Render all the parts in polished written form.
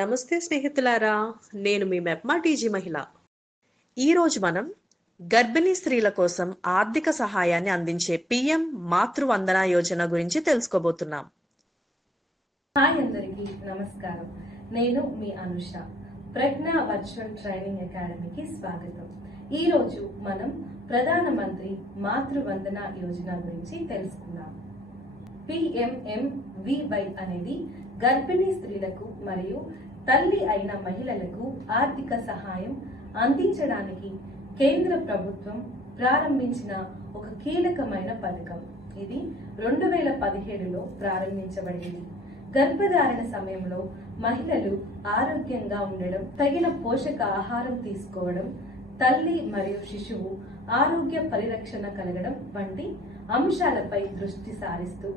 నమస్తే స్నేహితులారా, నేను మీ మెప్మా టీజీ మహిళ. ఈరోజు మనం గర్భిణీ స్త్రీల కోసం ఆర్థిక సహాయాన్ని అందించే పిఎం మాతృవందన యోజన గురించి తెలుసుకోబోతున్నాం. హాయ్ అందరికీ నమస్కారం. నేను మీ అనుష. ప్రజ్ఞ వర్చువల్ ట్రైనింగ్ అకాడమీకి స్వాగతం. ఈరోజు మనం ప్రధానమంత్రి మాతృవందన యోజన గురించి తెలుసుకుందాం. PMMVY అనేది గర్భిణీ స్త్రీలకు మరియు తల్లి అయిన మహిళలకు ఆర్థిక సహాయం అందించడానికి కేంద్ర ప్రభుత్వం ప్రారంభించిన ఒక కీలకమైన పథకం. ఇది 2017లో ప్రారంభించబడింది. గర్భధారణ సమయంలో మహిళలు ఆరోగ్యంగా ఉండడం, తగిన పోషక ఆహారం తీసుకోవడం, తల్లి మరియు శిశువు ఆరోగ్య పరిరక్షణ కలగడం వంటి అంశాలపై దృష్టి సారిస్తూ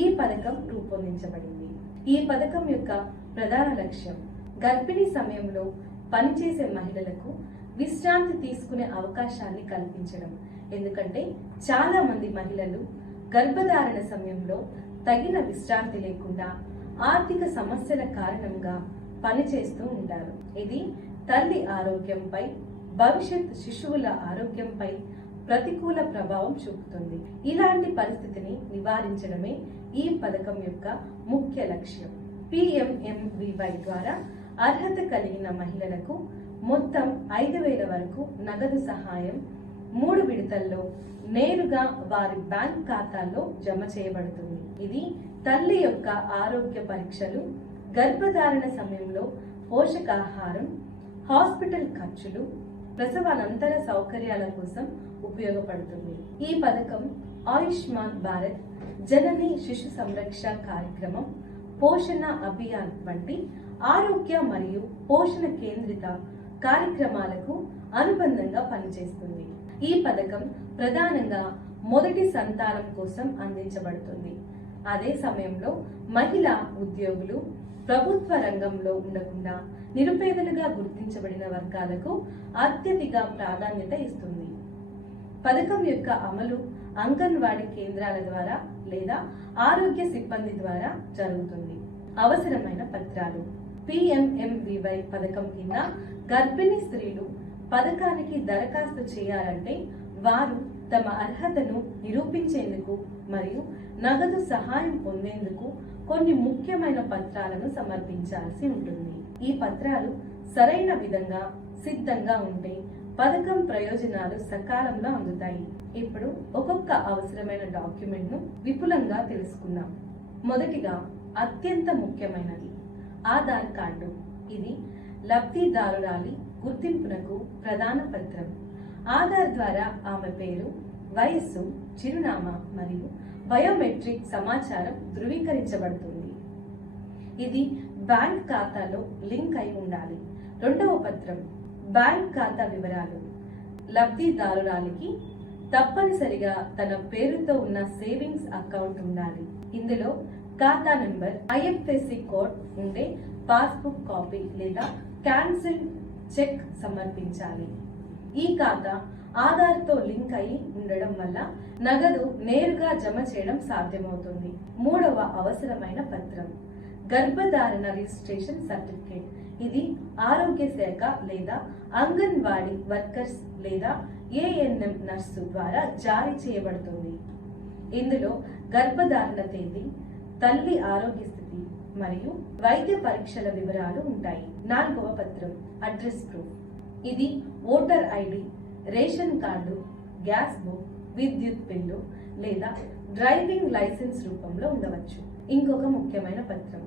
ఈ పథకం రూపొందించబడింది. ఈ పథకం యొక్క ప్రధాన లక్ష్యం గర్భిణీ సమయంలో పనిచేసే మహిళలకు విశ్రాంతి తీసుకునే అవకాశాన్ని కల్పించడం. ఎందుకంటే చాలా మంది మహిళలు గర్భధారణ సమయంలో తగిన విశ్రాంతి లేకుండా ఆర్థిక సమస్యల కారణంగా పనిచేస్తూ ఉంటారు. ఇది తల్లి ఆరోగ్యంపై, భవిష్యత్ శిశువుల ఆరోగ్యంపై ప్రతికూల ప్రభావం చూపుతుంది. ఇలాంటి పరిస్థితిని నివారించడమే ఈ పథకం యొక్క ముఖ్య లక్ష్యం. PMMVY ద్వారా అర్హత కలిగిన మహిళలకు మొత్తం 5,000 వరకు నగదు సహాయం 3 విడతల్లో నేరుగా వారి బ్యాంక్ ఖాతాల్లో జమ చేయబడుతుంది. ఇది తల్లి యొక్క ఆరోగ్య పరీక్షలు, గర్భధారణ సమయంలో పోషకాహారం, హాస్పిటల్ ఖర్చులు, ప్రసవానంతర సౌకర్యాల కోసం ఉపయోగపడుతుంది. ఈ పథకం ఆయుష్మాన్ భారత్, జనని శిశు సంరక్ష కార్యక్రమం, పోషణ అభియాన్ వంటి ఆరోగ్య మరియు పోషణ కేంద్రిత కార్యక్రమాలకు అనుబంధంగా పనిచేస్తుంది. ఈ పథకం ప్రధానంగా మొదటి సంతానం కోసం అందించబడుతుంది. అదే సమయంలో మహిళా ఉద్యోగులు, ప్రభుత్వ రంగంలో ఉండకుండా నిరుపేదలుగా గుర్తించబడిన వర్గాలకు అత్యధిక ప్రాధాన్యత ఇస్తుంది. పథకం యొక్క అమలు అంగన్వాడీ కేంద్రాల ద్వారా లేదా ఆరోగ్య సిబ్బంది ద్వారా జరుగుతుంది. అవసరమైన పత్రాలు. PMMVY పథకం కింద గర్భిణీ స్త్రీలు పథకానికి దరఖాస్తు చేయాలంటే వారు తమ అర్హతను నిరూపించేందుకు మరియు నగదు సహాయం పొందేందుకు కొన్ని ముఖ్యమైన పత్రాలను సమర్పించాల్సి ఉంటుంది. ఈ పత్రాలు సరైన విధంగా సిద్ధంగా ఉంటే పథకం ప్రయోజనాలు సకాలంలో అందుతాయి. ఇప్పుడు ఒక్కొక్క అవసరమైన డాక్యుమెంట్ ను విపులంగా తెలుసుకుందాం. మొదటిగా అత్యంత ముఖ్యమైనది ఆధార్ కార్డు. ఇది లబ్ధిదారురాలి గుర్తింపునకు ప్రధాన పత్రం. ఆధార్ ద్వారా ఆమె పేరు, వయస్సు, చిరునామా మరియు బయోమెట్రిక్ సమాచారం ధృవీకరించబడుతుంది. ఇది బ్యాంక్ ఖాతాలో లింక్ అయి ఉండాలి. రెండవ పత్రం బ్యాంక్ ఖాతా వివరాలు. లబ్ధిదారురాలికి తప్పనిసరిగా తన పేరుతో ఉన్న సేవింగ్స్ అకౌంట్ ఉండాలి. ఇందులో ఖాతా నెంబర్, IFSC కోడ్ ఉండే పాస్బుక్ కాపీ లేదా క్యాన్సిల్ చెక్ సమర్పించాలి. ఈ ఖాతా ఆధార్తో లింక్ అయి ఉండడం వల్ల నగదు నేరుగా జమ చేయడం సాధ్యమవుతుంది. మూడవ అవసరమైన పత్రం గర్భధారణ రిజిస్ట్రేషన్ సర్టిఫికేట్. ఇది ఆరోగ్య శాఖ లేదా అంగన్వాడీ వర్కర్స్ లేదా ANM నర్సు ద్వారా జారీ చేయబడుతుంది. ఇందులో గర్భధారణ తేదీ, తల్లి ఆరోగ్య స్థితి మరియు వైద్య పరీక్షల వివరాలు ఉంటాయి. నాలుగవ పత్రం అడ్రస్ ప్రూఫ్. ఇది voter ID, ration card, gas book, విద్యుత్ బిల్లు లేదా డ్రైవింగ్ లైసెన్స్ రూపంలో ఉండవచ్చు. ఇంకొక ముఖ్యమైన పత్రం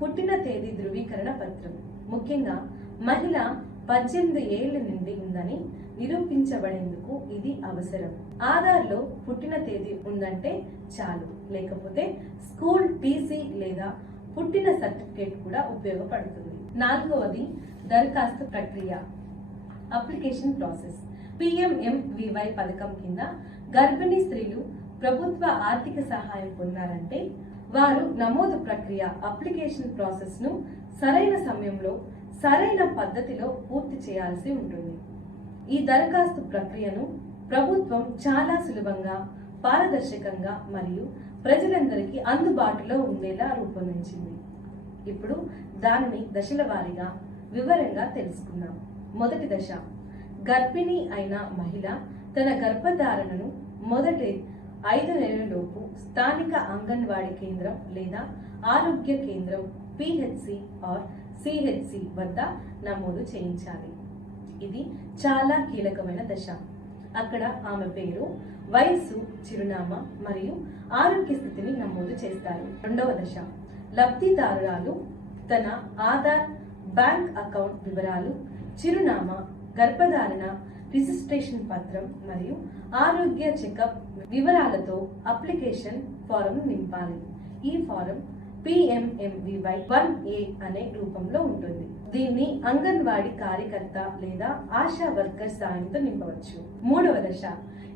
పుట్టిన తేదీ ధృవీకరణ పత్రం. ముఖ్యంగా మహిళ 18 ఏళ్ల నుండి ఉందని నిరూపించబడేందుకు ఇది అవసరం. ఆధార్లో పుట్టిన తేదీ ఉందంటే చాలు, లేకపోతే స్కూల్ TC లేదా పుట్టిన సర్టిఫికేట్ కూడా ఉపయోగపడుతుంది. నాలుగవది దరఖాస్తు ప్రక్రియ, అప్లికేషన్ ప్రాసెస్. PMMVY పథకం కింద గర్భిణీ స్త్రీలు ప్రభుత్వ ఆర్థిక సహాయం పొందాలంటే వారు నమోదు ప్రక్రియ, అప్లికేషన్ ప్రాసెస్ ను సరైన సమయంలో సరైన పద్ధతిలో పూర్తి చేయాల్సి ఉంటుంది. ఈ దరఖాస్తు ప్రక్రియను ప్రభుత్వం చాలా సులభంగా, పారదర్శకంగా మరియు ప్రజలందరికీ అందుబాటులో ఉండేలా రూపొందించింది. ఇప్పుడు దానిని దశల వారీగా వివరంగా తెలుసుకుందాం. మొదటి దశ, గర్భిణీ అయిన మహిళ తన గర్భధారణను మొదటి 5 నెలలలోపు స్థానిక అంగన్వాడీ కేంద్రం లేదా ఆరోగ్య కేంద్రం పిహెచ్సి ఆర్ సిహెచ్సి వద్ద నమోదు చేయించాలి. ఇది చాలా కీలకమైన దశ. అక్కడ ఆమె పేరు, వయస్సు, చిరునామా మరియు ఆరోగ్య స్థితిని నమోదు చేస్తారు. రెండవ దశ, లబ్ధిదారురాలు తన ఆధార్, బ్యాంక్ అకౌంట్ వివరాలు, చిరునామా, గర్భధారణ రిజిస్ట్రేషన్ పత్రం మరియు ఆరోగ్య చెకప్ వివరాలతో అప్లికేషన్ ఫారం నింపాలి. ఈ ఫారం PMMVY 1A అనే రూపంలో ఉంటుంది. దీన్ని అంగన్వాడీ కార్యకర్త లేదా ఆశా వర్కర్ సాయంతో నింపవచ్చు. మూడవ దశ,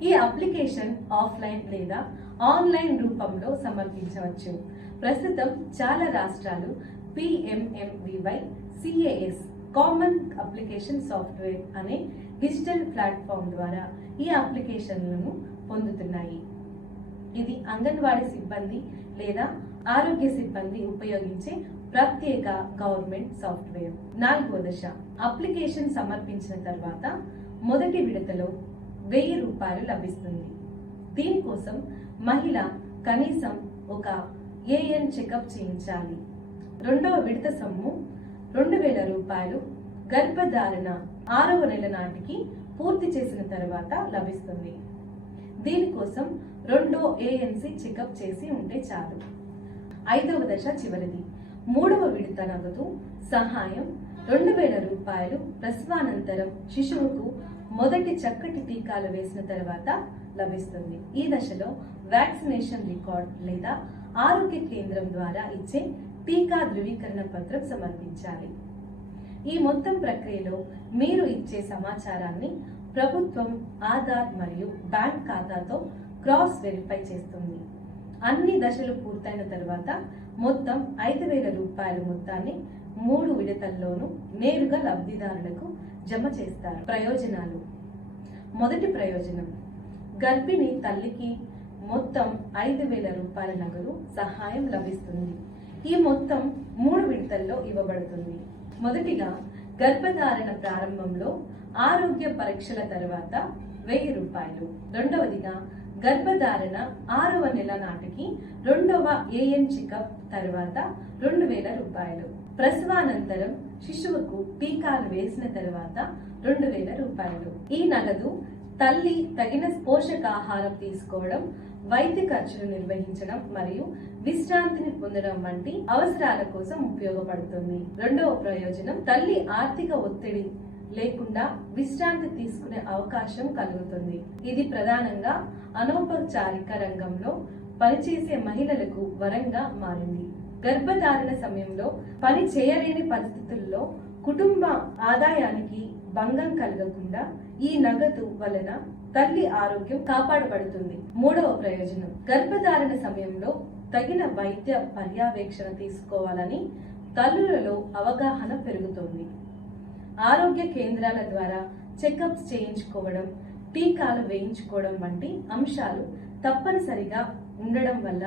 ఈ అప్లికేషన్ ఆఫ్లైన్ లేదా ఆన్లైన్ రూపంలో సమర్పించవచ్చు. ప్రస్తుతం చాలా రాష్ట్రాలు PMMVY CAS common application software అనే డిజిటల్ ప్లాట్ఫామ్ ద్వారా ఈ అప్లికేషన్లను పొందుతున్నాయి. ఇది అంగన్వాడీ సిబ్బంది లేదా ఆరోగ్య సిబ్బంది ఉపయోగించే ప్రత్యేక గవర్నమెంట్ సాఫ్ట్వేర్. నాలుగవ దశ, అప్లికేషన్ సమర్పించిన తర్వాత మొదటి విడతలో 1000 రూపాయలు లభిస్తుంది. దీనికోసం మహిళ కనీసం ఒక AN చెకప్ చేయించాలి. రెండవ విడత సొమ్ము 2000 రూపాయలు గర్భధారణ 6వ నెల నాటికి పూర్తి చేసిన తర్వాత లభిస్తుంది. దీనికోసం రెండో ANC చెకప్ చేసి ఉంటే చాలు. ఐదవ దశ చివరిది, మూడవ విడత నగదు సహాయం 2000 రూపాయలు ప్రసవానంతరం శిశువుకు మొదటి చక్కటి టీకాలు వేసిన తర్వాత లభిస్తుంది. ఈ దశలో వ్యాక్సినేషన్ రికార్డ్ లేదా ఆరోగ్య కేంద్రం ద్వారా ఇచ్చే టీకా ధృవీకరణ పత్రం సమర్పించాలి. ఈ మొత్తం ప్రక్రియలో మీరు ఇచ్చే సమాచారాన్ని ప్రభుత్వం ఆధార్ మరియు బ్యాంక్ ఖాతాతో క్రాస్ వెరిఫై చేస్తుంది. అన్ని దశలు పూర్తయిన తర్వాత మొత్తం 5000 రూపాయల మొత్తాన్ని 3 విడతల్లోనూ నేరుగా లబ్ధిదారులకు జమ చేస్తారు. ప్రయోజనాలు. మొదటి ప్రయోజనం, గర్భిణీ తల్లికి మొత్తం 5000 రూపాయల నగదు సహాయం లభిస్తుంది. ఈ మొత్తం 3 విడతల్లో ఇవ్వబడుతుంది. మొదటిగా గర్భధారణ ప్రారంభంలో ఆరోగ్య పరీక్షల తర్వాత 1000 రూపాయలు. రెండవదిగా గర్భధారణ 6వ నెల నాటికి రెండవ AN చెకప్ తర్వాత 2000 రూపాయలు. ప్రసవానంతరం శిశువుకు టీకాలు వేసిన తర్వాత 2000 రూపాయలు. ఈ నగదు తల్లి తగిన పోషకాహారం తీసుకోవడం, వైద్య ఖర్చులు నిర్వహించడం మరియు విశ్రాంతిని పొందడం వంటి అవసరాల కోసం ఉపయోగపడుతుంది. రెండవ ప్రయోజనం, తల్లి ఆర్థిక ఒత్తిడి లేకుండా విశ్రాంతి తీసుకునే అవకాశం కలుగుతుంది. ఇది ప్రధానంగా అనౌపచారిక రంగంలో పనిచేసే మహిళలకు వరంగా మారింది. గర్భధారణ సమయంలో పని చేయలేని పరిస్థితుల్లో కుటుంబ ఆదాయానికి భంగం కలగకుండా ఈ నగదు వలన తల్లి ఆరోగ్యం కాపాడబడుతుంది. మూడవ ప్రయోజనం, గర్భధారణ సమయంలో తగిన వైద్య పర్యవేక్షణ తీసుకోవాలని తల్లులలో అవగాహన పెరుగుతుంది. ఆరోగ్య కేంద్రాల ద్వారా చెకప్స్ చేయించుకోవడం, టీకాలు వేయించుకోవడం వంటి అంశాలు తప్పనిసరిగా ఉండడం వల్ల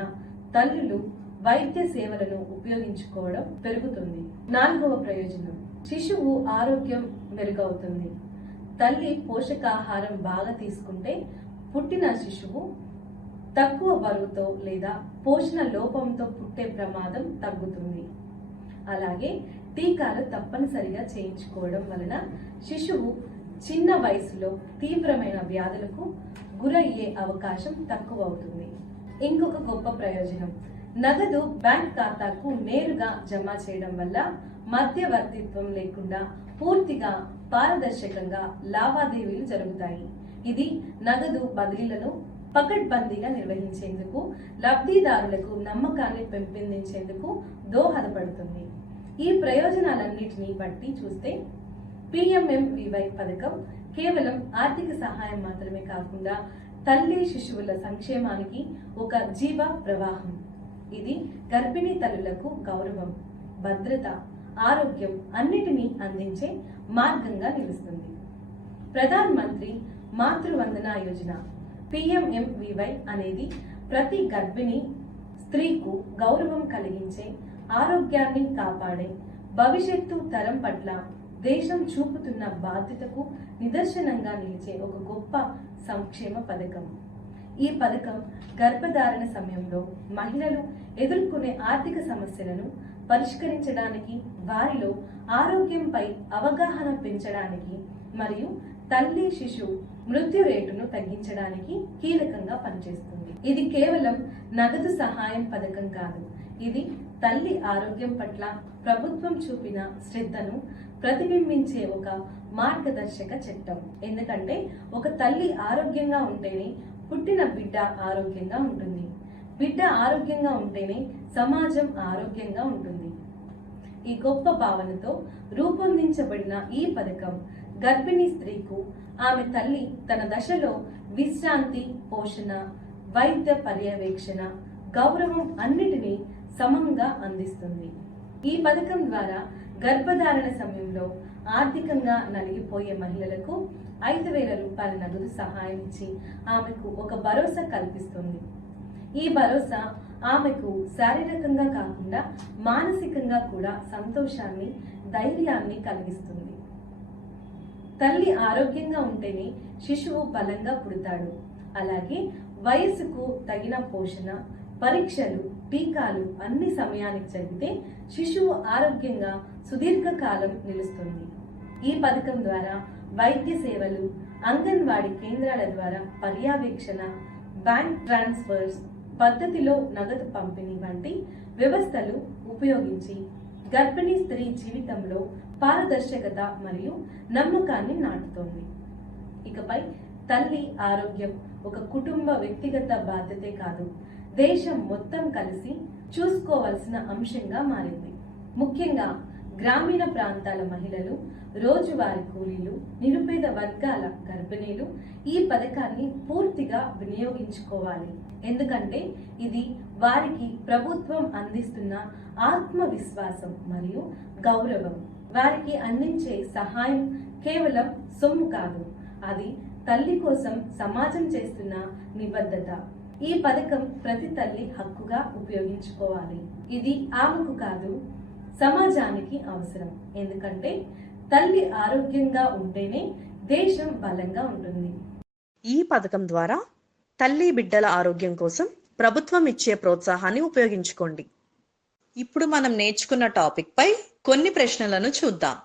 తల్లులు వైద్య సేవలను ఉపయోగించుకోవడం పెరుగుతుంది. నాలుగవ ప్రయోజనం, శిశువు ఆరోగ్యం మెరుగవుతుంది. తల్లి పోషకాహారం బాగా తీసుకుంటే పుట్టిన శిశువు తక్కువ బరువుతో లేదా పోషణ లోపంతో పుట్టే ప్రమాదం తగ్గుతుంది. అలాగే టీకాలు తప్పనిసరిగా చేయించుకోవడం వలన శిశువు చిన్న వయసులో తీవ్రమైన వ్యాధులకు గురయ్యే అవకాశం తక్కువ అవుతుంది. ఇంకొక గొప్ప ప్రయోజనం, నగదు బ్యాంక్ ఖాతాకు నేరుగా జమ చేయడం వల్ల మధ్యవర్తిత్వం లేకుండా పూర్తిగా పారదర్శకంగా లావాదేవీలు జరుగుతాయి. ఇది నగదు బదిలీలను పకడ్బందీగా నిర్వహించేందుకు, లబ్ధిదారులకు నమ్మకాన్ని పెంపొందించేందుకు దోహదపడుతుంది. ఈ ప్రయోజనాలన్నిటినీ బట్టి చూస్తే PMMVY పథకం కేవలం ఆర్థిక సహాయం మాత్రమే కాకుండా తల్లి శిశువుల సంక్షేమానికి ఒక జీవ ప్రవాహం. ఇది గర్భిణీ తల్లులకు గౌరవం, భద్రత, ఆరోగ్యం అన్నిటినీ అందించే మార్గంగా నిలుస్తుంది. ప్రధాన్ మంత్రి మాతృవందన యోజన PMMVY అనేది ప్రతి గర్భిణీ స్త్రీకు గౌరవం కలిగించే, ఆరోగ్యాన్ని కాపాడే, భవిష్యత్తు తరం పట్ల దేశం చూపుతున్న బాధ్యతకు నిదర్శనంగా నిలిచే ఒక గొప్ప సంక్షేమ పథకం. ఈ పథకం గర్భధారణ సమయంలో మహిళలు ఎదుర్కొనే ఆర్థిక సమస్యలను పరిష్కరించడానికి, వారిలో ఆరోగ్యంపై అవగాహన పెంచడానికి మరియు తల్లి శిశువు మృత్యు రేటును తగ్గించడానికి కీలకంగా పనిచేస్తుంది. ఇది కేవలం నగదు సహాయం పథకం కాదు, ఇది తల్లి ఆరోగ్యం పట్ల ప్రభుత్వం చూపిన శ్రద్ధను ప్రతిబింబించే ఒక మార్గదర్శక చట్టం. ఎందుకంటే ఒక తల్లి ఆరోగ్యంగా ఉంటేనే పుట్టిన బిడ్డ ఆరోగ్యంగా ఉంటుంది, బిడ్డ ఆరోగ్యంగా ఉంటేనే సమాజం ఆరోగ్యంగా ఉంటుంది. ఈ గొప్ప భావనతో రూపొందించబడిన ఈ పథకం గర్భిణీ స్త్రీకు ఆమె తల్లి తన దశలో విశ్రాంతి, పోషణ, వైద్య పర్యవేక్షణ, గౌరవం అన్నిటినీ సమంగా అందిస్తుంది. ఈ పథకం ద్వారా గర్భధారణ సమయంలో ఆర్థికంగా నలిగిపోయే మహిళలకు 5,000 రూపాయల నగదు సహాయం ఇచ్చి ఆమెకు ఒక భరోసా కల్పిస్తుంది. ఈ భరోసా ఆమెకు శారీరకంగా కాకుండా మానసికంగా కూడా సంతోషాన్ని, ధైర్యాన్ని కలిగిస్తుంది. తల్లి ఆరోగ్యంగా ఉంటేనే శిశువు బలంగా పుడతాడు. అలాగే వయస్సుకు తగిన పోషణ, పరీక్షలు, టీకాలు అన్ని సమయానికి జరిగితే శిశువు ఆరోగ్యంగా సుదీర్ఘకాలం నిలుస్తుంది. ఈ పథకం ద్వారా వైద్య సేవలు, అంగన్వాడీ కేంద్రాల ద్వారా పర్యవేక్షణ, బ్యాంక్ ట్రాన్స్ఫర్స్ పద్ధతిలో నగదు పంపిణీ వంటి వ్యవస్థలు ఉపయోగించి గర్భిణీ స్త్రీ జీవితంలో పారదర్శకత మరియు నమ్మకాన్ని నాటుతోంది. ఇకపై తల్లి ఆరోగ్యం ఒక కుటుంబ వ్యక్తిగత బాధ్యతే కాదు, దేశం మొత్తం కలిసి చూసుకోవాల్సిన అంశంగా మారింది. ముఖ్యంగా గ్రామీణ ప్రాంతాల మహిళలు, రోజువారీ కూలీలు, నిరుపేద వర్గాల గర్భిణీలు ఈ పథకాన్ని పూర్తిగా వినియోగించుకోవాలి. ఎందుకంటే ఇది వారికి ప్రభుత్వం అందిస్తున్న ఆత్మవిశ్వాసం మరియు గౌరవం. వారికి అందించే సహాయం కేవలం సొమ్ము కాదు, అది తల్లి కోసం సమాజం చేస్తున్న నిబద్ధత. ఈ పథకం ప్రతి తల్లి హక్కుగా ఉపయోగించుకోవాలి. ఇది ఆమెకు కాదు, సమాజానికి అవసరం. ఎందుకంటే తల్లి ఆరోగ్యంగా ఉంటేనే దేశం బలంగా ఉంటుంది. ఈ పథకం ద్వారా తల్లి బిడ్డల ఆరోగ్యం కోసం ప్రభుత్వం ఇచ్చే ప్రోత్సాహాన్ని ఉపయోగించుకోండి. ఇప్పుడు మనం నేర్చుకున్న టాపిక్ పై కొన్ని ప్రశ్నలను చూద్దాం.